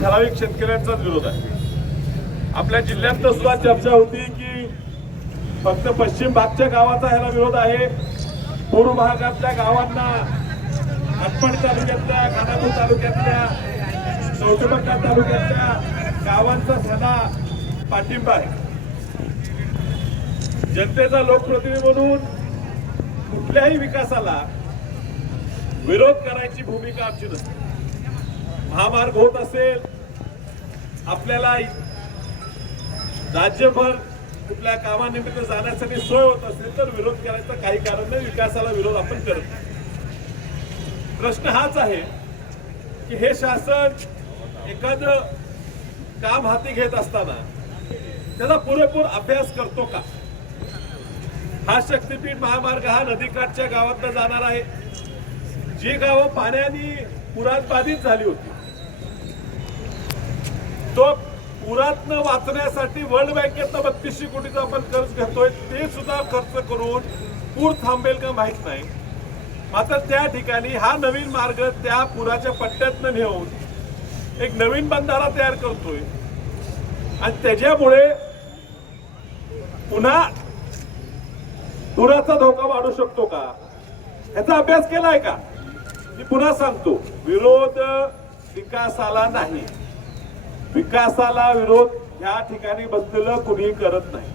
ठराविक शेतकऱ्यांचाच विरोध आहे आपल्या जिल्ह्यात सुद्धा चर्चा होती की फक्त पश्चिम भागच्या गावाचा ह्याला विरोध आहे पूर्व भागातल्या गावांना आटपण तालुक्यातल्या खानापूर तालुक्यातल्या चौटबक्का तालुक्यातल्या गावांचा ह्याला पाठिंबा आहे जनतेचा लोकप्रतिनिधी म्हणून कुठल्याही विकासाला विरोध करायची भूमिका आमची नसते महामार्ग होत असेल आपल्याला राज्यभर कुठल्या कामानिमित्त जाण्यासाठी सोय होत असेल तर विरोध करायचं काही कारण नाही विकासाला विरोध आपण करत प्रश्न हाच आहे की हे शासन एखाद काम हाती घेत असताना त्याचा पुरेपूर अभ्यास करतो का हा शक्तीपीठ महामार्ग हा नदीकाठच्या गावातला जाणार आहे जी गावं पाण्याने पुरात बाधित झाली होती तो पुरातन वाचण्यासाठी वर्ल्ड बँकेत बत्तीसशे कोटीचा आपण कर्ज घेतोय ते सुद्धा खर्च करून पूर थांबेल का माहीत नाही मात्र त्या ठिकाणी हा नवीन मार्ग त्या पुराच्या पट्ट्यातनं नेऊन एक नवीन बंधारा तयार करतोय आणि त्याच्यामुळे पुन्हा पुराचा धोका वाढू शकतो का याचा अभ्यास केलाय का मी पुन्हा सांगतो विरोध विकासाला नाही विकासाला विरोध या ठिकाणी बसलेलं कुणी करत नाही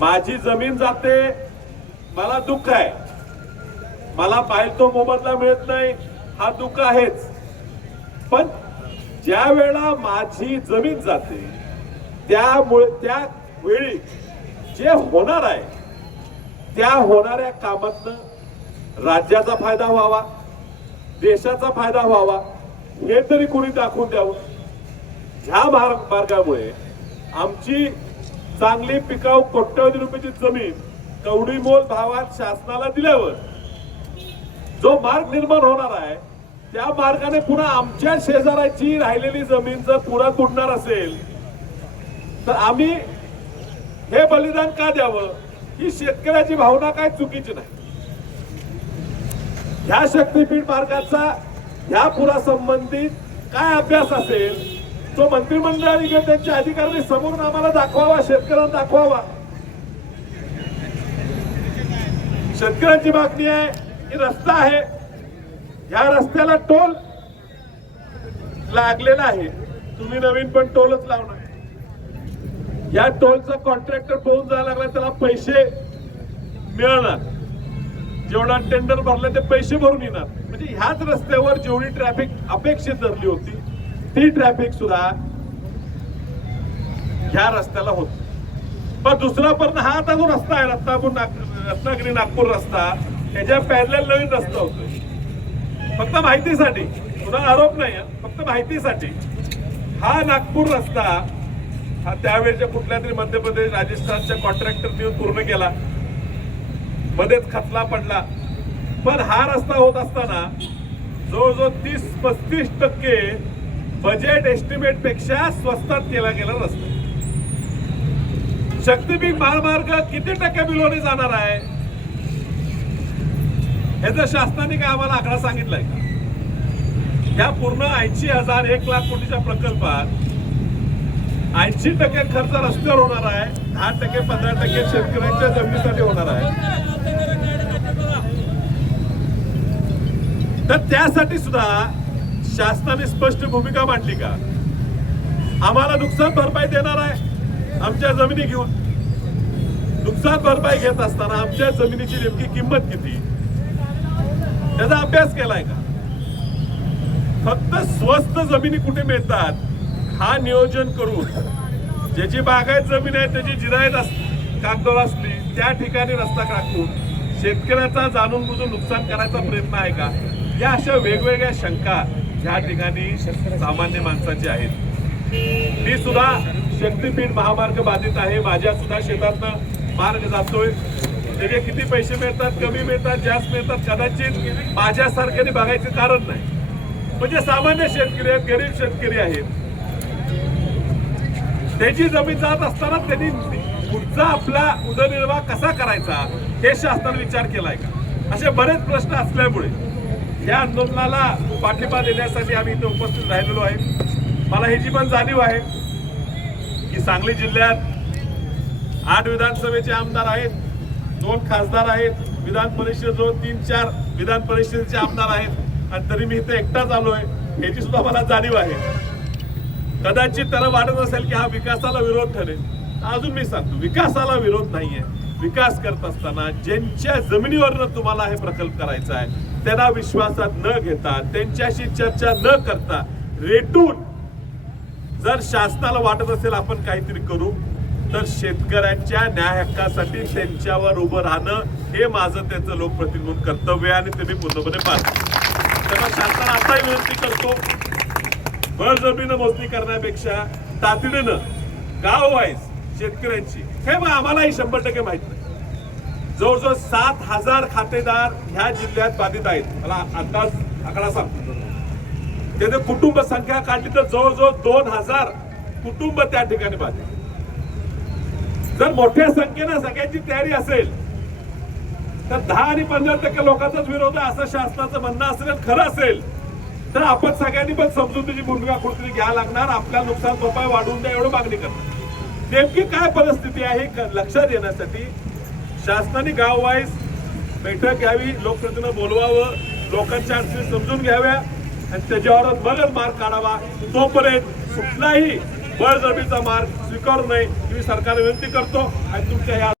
माझी जमीन जाते मला दुःख आहे मला पाहिजे तो मोबदला मिळत नाही हा दुःख आहेच पण ज्या वेळा माझी जमीन जाते त्यामुळे त्या वेळी जे होणार आहे त्या होणाऱ्या कामातनं राज्याचा फायदा व्हावा देशाचा फायदा व्हावा हे तरी कुणी दाखवून द्यावं ह्या मार्ग मार्गामुळे आमची चांगली पिकाऊ कोट्यवधी रुपयाची जमीन कवडी मोल भावात शासनाला दिल्यावर जो मार्ग निर्माण होणार आहे त्या मार्गाने पुन्हा आमच्या शेजाऱ्याची राहिलेली जमीन जर पुरा तुटणार असेल तर आम्ही हे बलिदान का द्यावं ही शेतकऱ्याची भावना काय चुकीची नाही ह्या शक्तीपीठ मार्गाचा ह्या संबंधित काय अभ्यास असेल तो मंत्रिमंडळाने घेऊन त्यांच्या अधिकाऱ्यांनी समोर आम्हाला दाखवावा शेतकऱ्यांना दाखवावा शेतकऱ्यांची मागणी आहे की रस्ता आहे या रस्त्याला टोल लागलेला आहे तुम्ही नवीन पण टोलच लावणार या टोलचा कॉन्ट्रॅक्टर पोहून जायला लागला त्याला पैसे मिळणार जेवढा टेंडर भरले ते पैसे भरून येणार म्हणजे ह्याच रस्त्यावर जेवढी ट्रॅफिक अपेक्षित धरली होती ती ट्रॅफिक सुद्धा ह्या रस्त्याला होत पण दुसरा पण हा आता जो रस्ता आहे रत्नापूर रत्नागिरी नागपूर रस्ता त्याच्या पॅरल नवीन रस्ता होतो फक्त माहितीसाठी पुन्हा आरोप नाही फक्त माहितीसाठी हा नागपूर रस्ता हा त्यावेळेच्या कुठल्या तरी मध्य प्रदेश राजस्थानच्या देऊन पूर्ण केला मध्येच खचला पडला पण हा रस्ता होत असताना जवळजवळ तीस पस्तीस टक्के बजेट एस्टिमेट पेक्षा स्वस्तात केला गेला रस्ता शक्तीपीठ महामार्ग किती टक्के बिलोने जाणार आहे याचा शासनाने काय आम्हाला आकडा सांगितलाय का या पूर्ण ऐंशी हजार एक लाख कोटीच्या प्रकल्पात ऐंशी टक्के खर्च रस्त्यावर होणार आहे दहा टक्के पंधरा टक्के शेतकऱ्यांच्या जमिनीसाठी होणार आहे तर त्यासाठी सुद्धा शासनाने स्पष्ट भूमिका मांडली का आम्हाला नुकसान भरपाई देणार आहे आमच्या जमिनी घेऊन नुकसान भरपाई घेत असताना आमच्या जमिनीची नेमकी किंमत किती त्याचा अभ्यास केलाय का फक्त स्वस्त जमिनी कुठे मिळतात हा नियोजन करून ज्याची बागायत जमीन आहे त्याची जिरायत असते कागदोळ असली त्या ठिकाणी रस्ता काकून शेतकऱ्याचा जाणून बुजून नुकसान करायचा प्रयत्न आहे का या अशा वेगवेगळ्या शंका ज्या ठिकाणी सामान्य माणसाची आहेत मी सुद्धा शक्तीपीठ महामार्ग बाधित आहे माझ्या सुद्धा शेतात मार्ग जातोय त्याचे किती पैसे मिळतात कमी मिळतात जास्त मिळतात कदाचित माझ्यासारख्याने बघायचं कारण नाही म्हणजे सामान्य शेतकरी आहेत गरीब शेतकरी आहेत त्याची जमीन जात असताना त्यांनी पुढचा आपला उदरनिर्वाह कसा करायचा हे शासनाने विचार केलाय का असे बरेच प्रश्न असल्यामुळे या आंदोलनाला पाठिंबा देण्यासाठी आम्ही इथे उपस्थित राहिलेलो आहे मला ह्याची पण जाणीव आहे की सांगली जिल्ह्यात आठ विधानसभेचे आमदार आहेत दोन खासदार आहेत विधान परिषद जो तीन चार विधान परिषदेचे आमदार आहेत आणि तरी मी इथे एकटाच आलो आहे ह्याची सुद्धा मला जाणीव आहे कदाचित त्याला वाटत असेल की हा विकासाला विरोध ठरेल अजून मी सांगतो विकासाला विरोध नाहीये विकास करत असताना ज्यांच्या जमिनीवरनं तुम्हाला हे प्रकल्प करायचा आहे त्यांना विश्वासात न घेता त्यांच्याशी चर्चा न करता रेटून जर शासनाला वाटत असेल आपण काहीतरी करू तर शेतकऱ्यांच्या न्याय हक्कासाठी त्यांच्यावर उभं राहणं हे माझं त्यांचं लोकप्रतिनिधी कर्तव्य आहे आणि ते मी पूर्णपणे पाहतो तेव्हा शासनाला आताही विनंती करतो भर जमीन मोजणी करण्यापेक्षा तातडीनं गाव वाईज शेतकऱ्यांची हे मग आम्हालाही शंभर टक्के नाही जवळजवळ सात हजार खातेदार ह्या जिल्ह्यात बाधित आहेत मला अंदाज आकडा सांगतो त्याने कुटुंब संख्या काढली तर जवळजवळ दोन हजार कुटुंब त्या ठिकाणी बाधित जर मोठ्या संख्येनं सगळ्यांची तयारी असेल तर दहा आणि पंधरा टक्के लोकांचाच विरोध आहे असं शासनाचं म्हणणं असेल खरं असेल तर आपण सगळ्यांनी पण समजून तुझी भूमिका कुठेतरी घ्या लागणार आपल्या नुकसान भरपाई वाढवून द्या एवढं मागणी करणार नेमकी काय परिस्थिती आहे लक्षात येण्यासाठी शासनाने गाव वाईज बैठक घ्यावी लोकप्रतिनिधी बोलवावं लोकांच्या अडचणी समजून घ्याव्या आणि त्याच्यावर मगच मार्ग काढावा तोपर्यंत कुठलाही बळजबीचा मार्ग स्वीकारू नये मी सरकार विनंती करतो आणि तुमच्या या